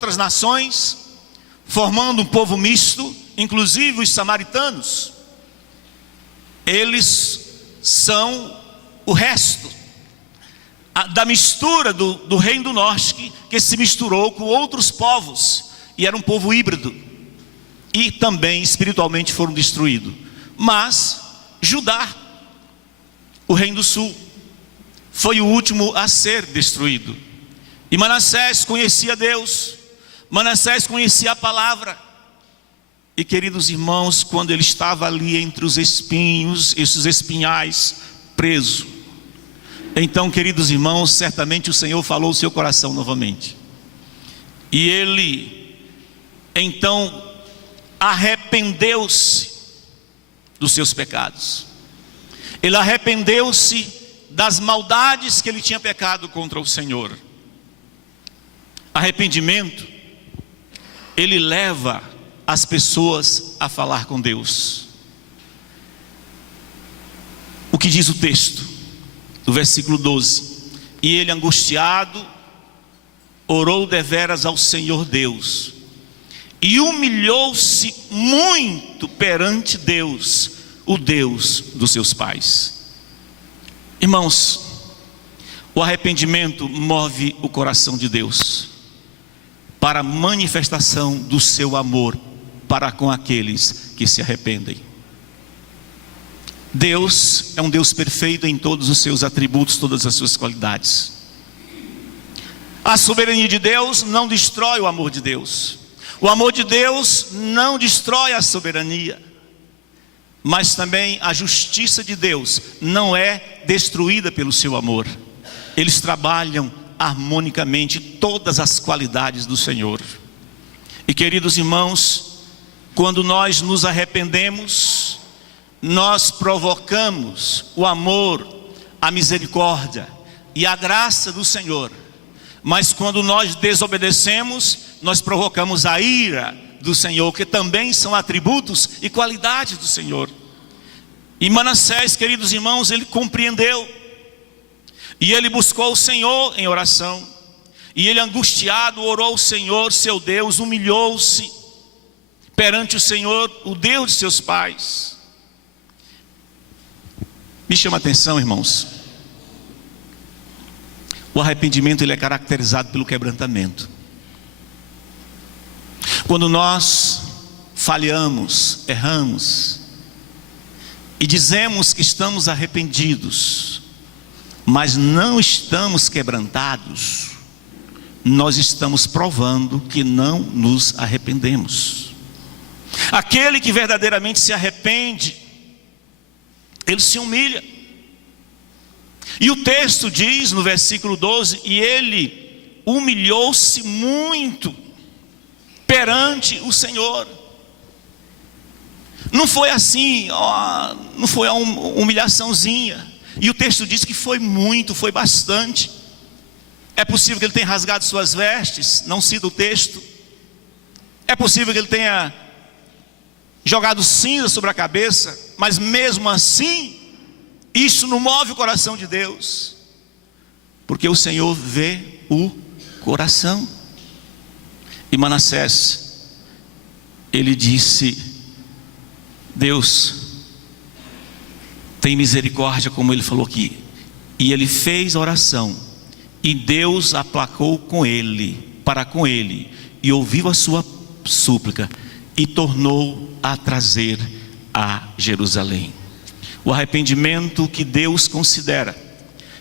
outras nações, formando um povo misto, inclusive os samaritanos. Eles são o resto da mistura do Reino do Norte, que se misturou com outros povos, e era um povo híbrido, e também espiritualmente foram destruídos. Mas Judá, o Reino do Sul, foi o último a ser destruído. E Manassés conhecia Deus, Manassés conhecia a palavra. E queridos irmãos, quando ele estava ali entre os espinhos, esses espinhais, preso, então, queridos irmãos, certamente o Senhor falou ao seu coração novamente. E ele, então, arrependeu-se dos seus pecados. Ele arrependeu-se das maldades que ele tinha pecado contra o Senhor. Arrependimento, ele leva as pessoas a falar com Deus. O que diz o texto, do versículo 12: e ele, angustiado, orou deveras ao Senhor Deus, e humilhou-se muito perante Deus, o Deus dos seus pais. Irmãos, o arrependimento move o coração de Deus para a manifestação do seu amor para com aqueles que se arrependem. Deus é um Deus perfeito em todos os seus atributos, todas as suas qualidades. A soberania de Deus não destrói o amor de Deus. O amor de Deus não destrói a soberania. Mas também a justiça de Deus não é destruída pelo seu amor. Eles trabalham harmonicamente todas as qualidades do Senhor. E queridos irmãos, quando nós nos arrependemos, nós provocamos o amor, a misericórdia e a graça do Senhor. Mas quando nós desobedecemos, nós provocamos a ira do Senhor, que também são atributos e qualidades do Senhor. E Manassés, queridos irmãos, ele compreendeu, e ele buscou o Senhor em oração, e ele, angustiado, orou ao Senhor seu Deus, humilhou-se perante o Senhor, o Deus de seus pais. Me chama a atenção, irmãos, o arrependimento ele é caracterizado pelo quebrantamento. Quando nós falhamos, erramos e dizemos que estamos arrependidos, mas não estamos quebrantados, nós estamos provando que não nos arrependemos. Aquele que verdadeiramente se arrepende, ele se humilha. E o texto diz no versículo 12: e ele humilhou-se muito perante o Senhor. Não foi assim, não foi uma humilhaçãozinha. E o texto diz que foi muito, foi bastante. É possível que ele tenha rasgado suas vestes, não cita o texto. É possível que ele tenha jogado cinza sobre a cabeça, mas mesmo assim, isso não move o coração de Deus, porque o Senhor vê o coração. E Manassés, ele disse: Deus, tem misericórdia, como ele falou aqui. E ele fez oração, e Deus aplacou com ele, para com ele, e ouviu a sua súplica, e tornou a trazer a Jerusalém. O arrependimento que Deus considera,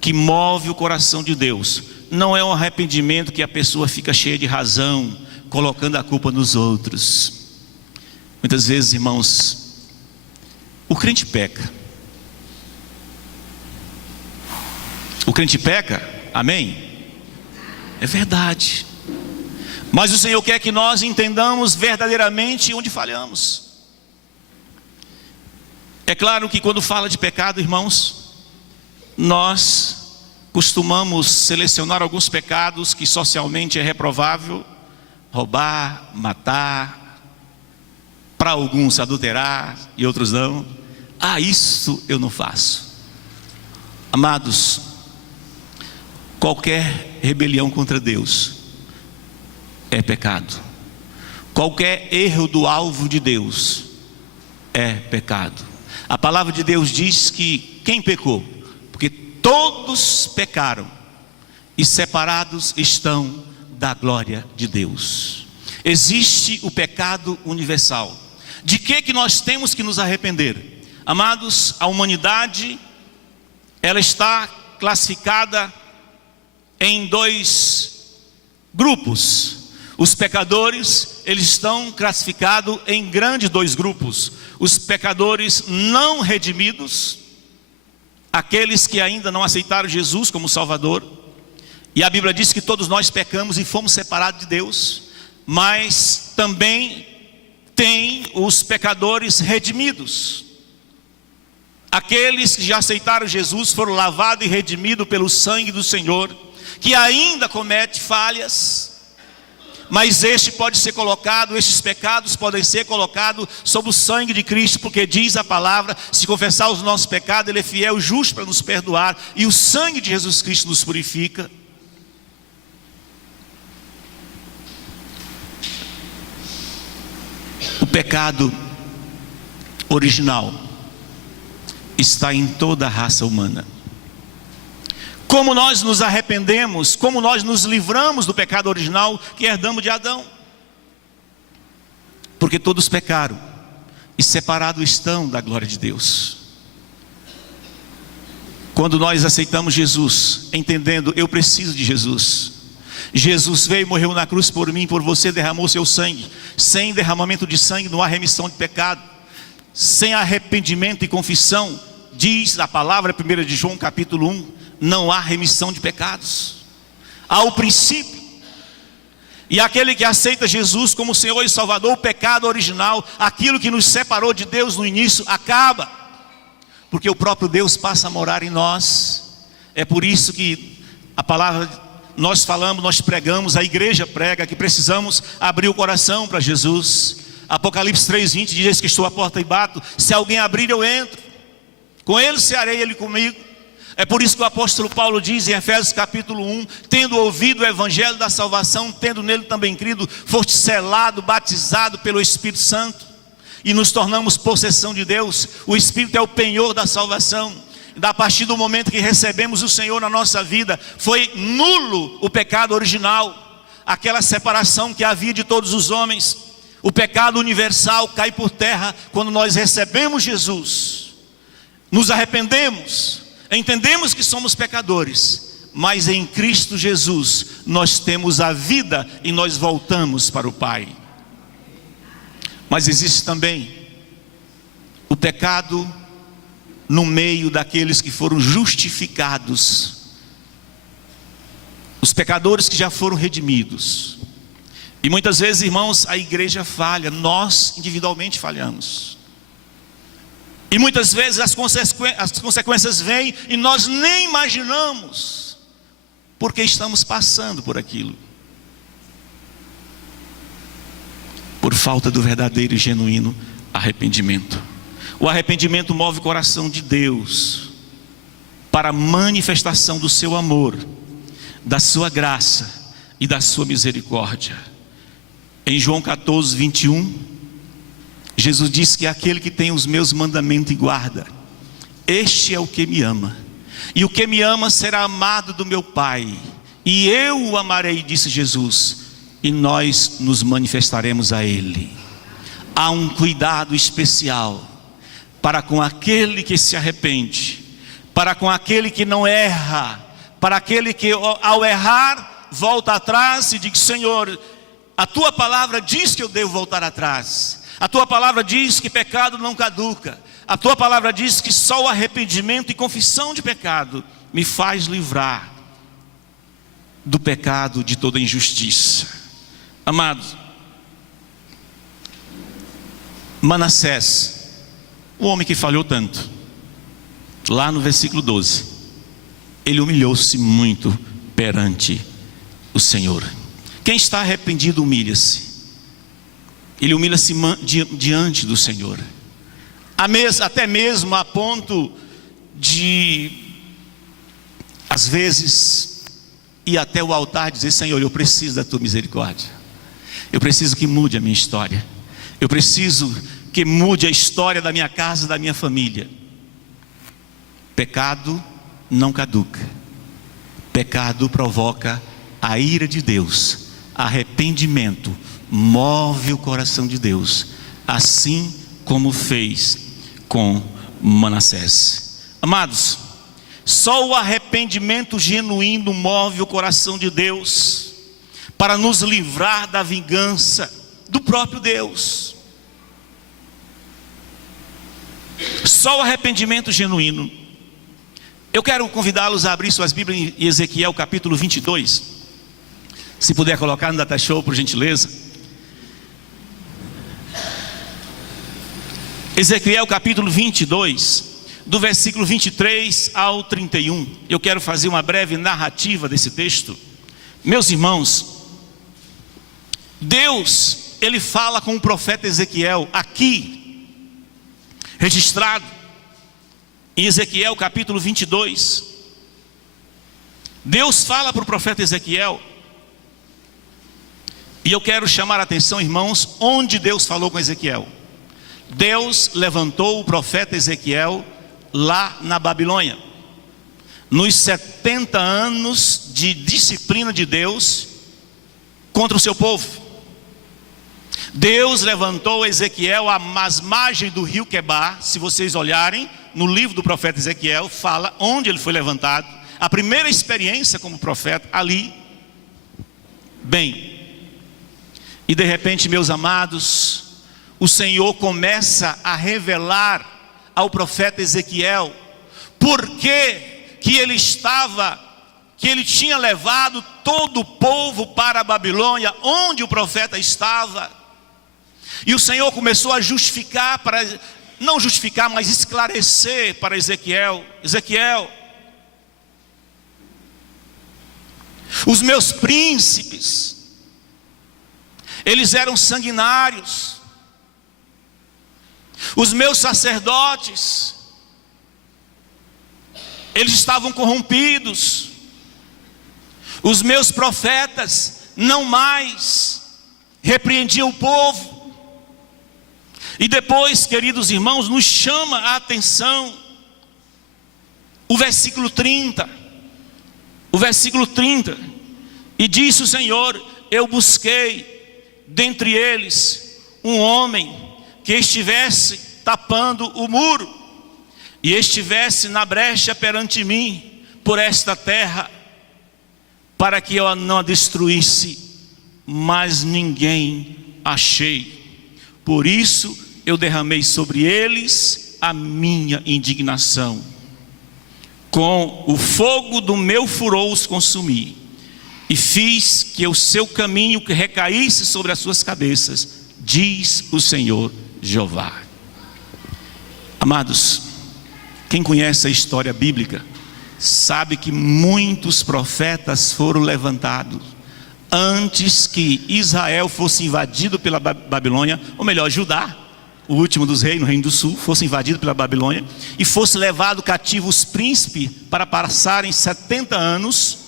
que move o coração de Deus, não é um arrependimento que a pessoa fica cheia de razão, colocando a culpa nos outros. Muitas vezes, irmãos, o crente peca. O crente peca, amém? É verdade. Mas o Senhor quer que nós entendamos verdadeiramente onde falhamos. É claro que quando fala de pecado, irmãos, nós costumamos selecionar alguns pecados que socialmente é reprovável: roubar, matar, para alguns adulterar e outros não. Isso eu não faço. Amados, qualquer rebelião contra Deus é pecado. Qualquer erro do alvo de Deus é pecado. A palavra de Deus diz que quem pecou? Porque todos pecaram e separados estão da glória de Deus. Existe o pecado universal. De que nós temos que nos arrepender? Amados, a humanidade, ela está classificada em dois grupos. Os pecadores, eles estão classificados em grandes dois grupos. Os pecadores não redimidos, aqueles que ainda não aceitaram Jesus como Salvador. E a Bíblia diz que todos nós pecamos e fomos separados de Deus. Mas também tem os pecadores redimidos. Aqueles que já aceitaram Jesus, foram lavados e redimidos pelo sangue do Senhor, que ainda comete falhas, mas estes pecados podem ser colocados sob o sangue de Cristo, porque diz a palavra: se confessar os nossos pecados, Ele é fiel e justo para nos perdoar, e o sangue de Jesus Cristo nos purifica. O pecado original está em toda a raça humana. Como nós nos arrependemos, como nós nos livramos do pecado original que herdamos de Adão? Porque todos pecaram e separados estão da glória de Deus. Quando nós aceitamos Jesus, entendendo, eu preciso de Jesus. Jesus veio e morreu na cruz por mim, por você, derramou seu sangue. Sem derramamento de sangue não há remissão de pecado. Sem arrependimento e confissão, diz a palavra 1 de João capítulo 1, não há remissão de pecados. Há o princípio. E aquele que aceita Jesus como Senhor e Salvador, o pecado original, aquilo que nos separou de Deus no início, acaba. Porque o próprio Deus passa a morar em nós. É por isso que a palavra, nós falamos, nós pregamos, a igreja prega que precisamos abrir o coração para Jesus. Apocalipse 3:20 diz que estou à porta e bato. Se alguém abrir, eu entro. Com ele cearei, ele comigo. É por isso que o apóstolo Paulo diz em Efésios capítulo 1, tendo ouvido o evangelho da salvação, tendo nele também crido, foste selado, batizado pelo Espírito Santo, e nos tornamos possessão de Deus. O Espírito é o penhor da salvação. A partir do momento que recebemos o Senhor na nossa vida, foi nulo o pecado original, aquela separação que havia de todos os homens. O pecado universal cai por terra quando nós recebemos Jesus, nos arrependemos, entendemos que somos pecadores, mas em Cristo Jesus nós temos a vida e nós voltamos para o Pai. Mas existe também o pecado no meio daqueles que foram justificados, os pecadores que já foram redimidos. E muitas vezes, irmãos, a igreja falha, nós individualmente falhamos. E muitas vezes as consequências vêm e nós nem imaginamos, porque estamos passando por aquilo, por falta do verdadeiro e genuíno arrependimento. O arrependimento move o coração de Deus para a manifestação do seu amor, da sua graça e da sua misericórdia. Em João 14:21, Jesus diz que aquele que tem os meus mandamentos e guarda, este é o que me ama. E o que me ama será amado do meu Pai, e eu o amarei, disse Jesus, e nós nos manifestaremos a Ele. Há um cuidado especial para com aquele que se arrepende, para com aquele que não erra, para aquele que ao errar volta atrás e diz: Senhor, a tua palavra diz que eu devo voltar atrás. A tua palavra diz que pecado não caduca. A tua palavra diz que só o arrependimento e confissão de pecado me faz livrar do pecado, de toda injustiça. Amados, Manassés, o homem que falhou tanto, lá no versículo 12, ele humilhou-se muito perante o Senhor. Quem está arrependido humilha-se. Ele humilha-se diante do Senhor, até mesmo a ponto de, às vezes, ir até o altar e dizer: Senhor, eu preciso da tua misericórdia. Eu preciso que mude a minha história. Eu preciso que mude a história da minha casa, da minha família. Pecado não caduca. Pecado provoca a ira de Deus. Arrependimento move o coração de Deus, assim como fez com Manassés. Amados, só o arrependimento genuíno move o coração de Deus para nos livrar da vingança do próprio Deus. Só o arrependimento genuíno. Eu quero convidá-los a abrir suas Bíblias em Ezequiel capítulo 22. Se puder colocar no Data Show, por gentileza. Ezequiel capítulo 22, do versículo 23 ao 31. Eu quero fazer uma breve narrativa desse texto. Meus irmãos, Deus, Ele fala com o profeta Ezequiel, aqui, registrado, em Ezequiel capítulo 22. Deus fala para o profeta Ezequiel, e eu quero chamar a atenção, irmãos, onde Deus falou com Ezequiel. Deus levantou o profeta Ezequiel lá na Babilônia, nos 70 anos de disciplina de Deus contra o seu povo. Deus levantou Ezequiel às margens do rio Quebar. Se vocês olharem no livro do profeta Ezequiel, fala onde ele foi levantado, a primeira experiência como profeta ali. Bem, e de repente, meus amados, o Senhor começa a revelar ao profeta Ezequiel por que ele tinha levado todo o povo para a Babilônia, onde o profeta estava. E o Senhor começou a justificar, não justificar, mas esclarecer para Ezequiel: Ezequiel, os meus príncipes, eles eram sanguinários. Os meus sacerdotes, eles estavam corrompidos. Os meus profetas não mais repreendiam o povo. E depois, queridos irmãos, nos chama a atenção o versículo 30. O versículo 30. E disse o Senhor: eu busquei dentre eles um homem que estivesse tapando o muro e estivesse na brecha perante mim por esta terra, para que eu não a destruísse, mas ninguém achei. Por isso eu derramei sobre eles a minha indignação, com o fogo do meu furor os consumi, e fiz que o seu caminho recaísse sobre as suas cabeças, diz o Senhor Jeová. Amados, quem conhece a história bíblica sabe que muitos profetas foram levantados antes que Israel fosse invadido pela Babilônia, ou melhor, Judá, o último dos reis, no Reino do Sul, fosse invadido pela Babilônia e fosse levado cativo os príncipes para passarem 70 anos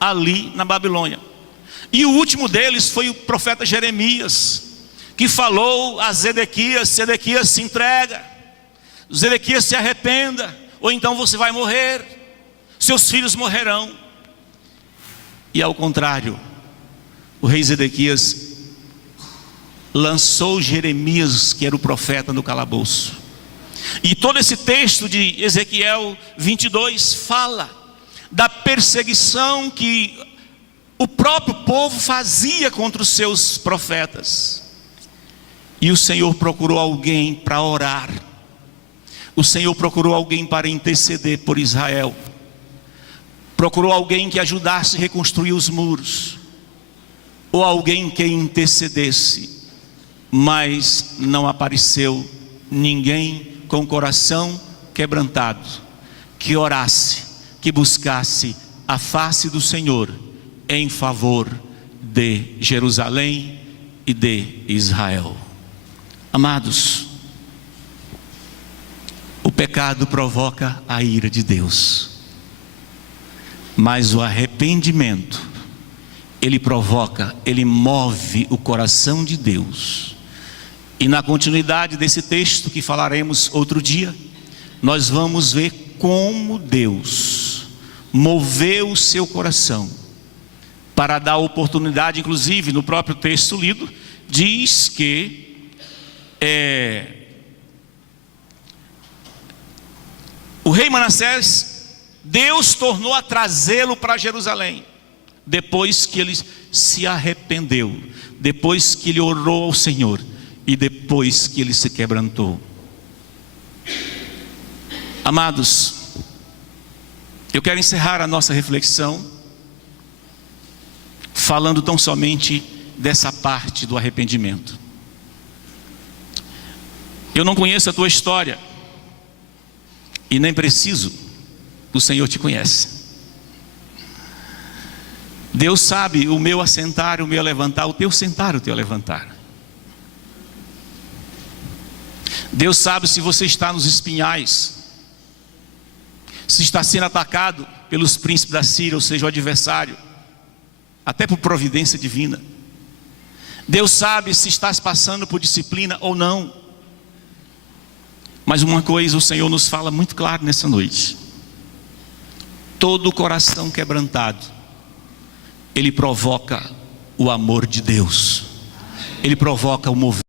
ali na Babilônia. E o último deles foi o profeta Jeremias, que falou a Zedequias: Zedequias, se entrega, Zedequias, se arrependa, ou então você vai morrer, seus filhos morrerão. E ao contrário, o rei Zedequias lançou Jeremias, que era o profeta, no calabouço. E todo esse texto de Ezequiel 22 fala da perseguição que o próprio povo fazia contra os seus profetas. E o Senhor procurou alguém para orar. O Senhor procurou alguém para interceder por Israel. Procurou alguém que ajudasse a reconstruir os muros, ou alguém que intercedesse. Mas não apareceu ninguém com o coração quebrantado, que orasse, que buscasse a face do Senhor em favor de Jerusalém e de Israel. Amados, o pecado provoca a ira de Deus, mas o arrependimento ele provoca, ele move o coração de Deus. E na continuidade desse texto que falaremos outro dia, nós vamos ver como Deus moveu o seu coração para dar oportunidade. Inclusive no próprio texto lido, diz que o rei Manassés, Deus tornou a trazê-lo para Jerusalém, depois que ele se arrependeu, depois que ele orou ao Senhor e depois que ele se quebrantou. Amados, eu quero encerrar a nossa reflexão falando tão somente dessa parte do arrependimento. Eu não conheço a tua história e nem preciso, o Senhor te conhece. Deus sabe o meu assentar, o meu levantar, o teu sentar, o teu levantar. Deus sabe se você está nos espinhais, se está sendo atacado pelos príncipes da Síria, ou seja, o adversário, até por providência divina. Deus sabe se estás passando por disciplina ou não. Mas uma coisa o Senhor nos fala muito claro nessa noite: todo coração quebrantado, ele provoca o amor de Deus, ele provoca o mover.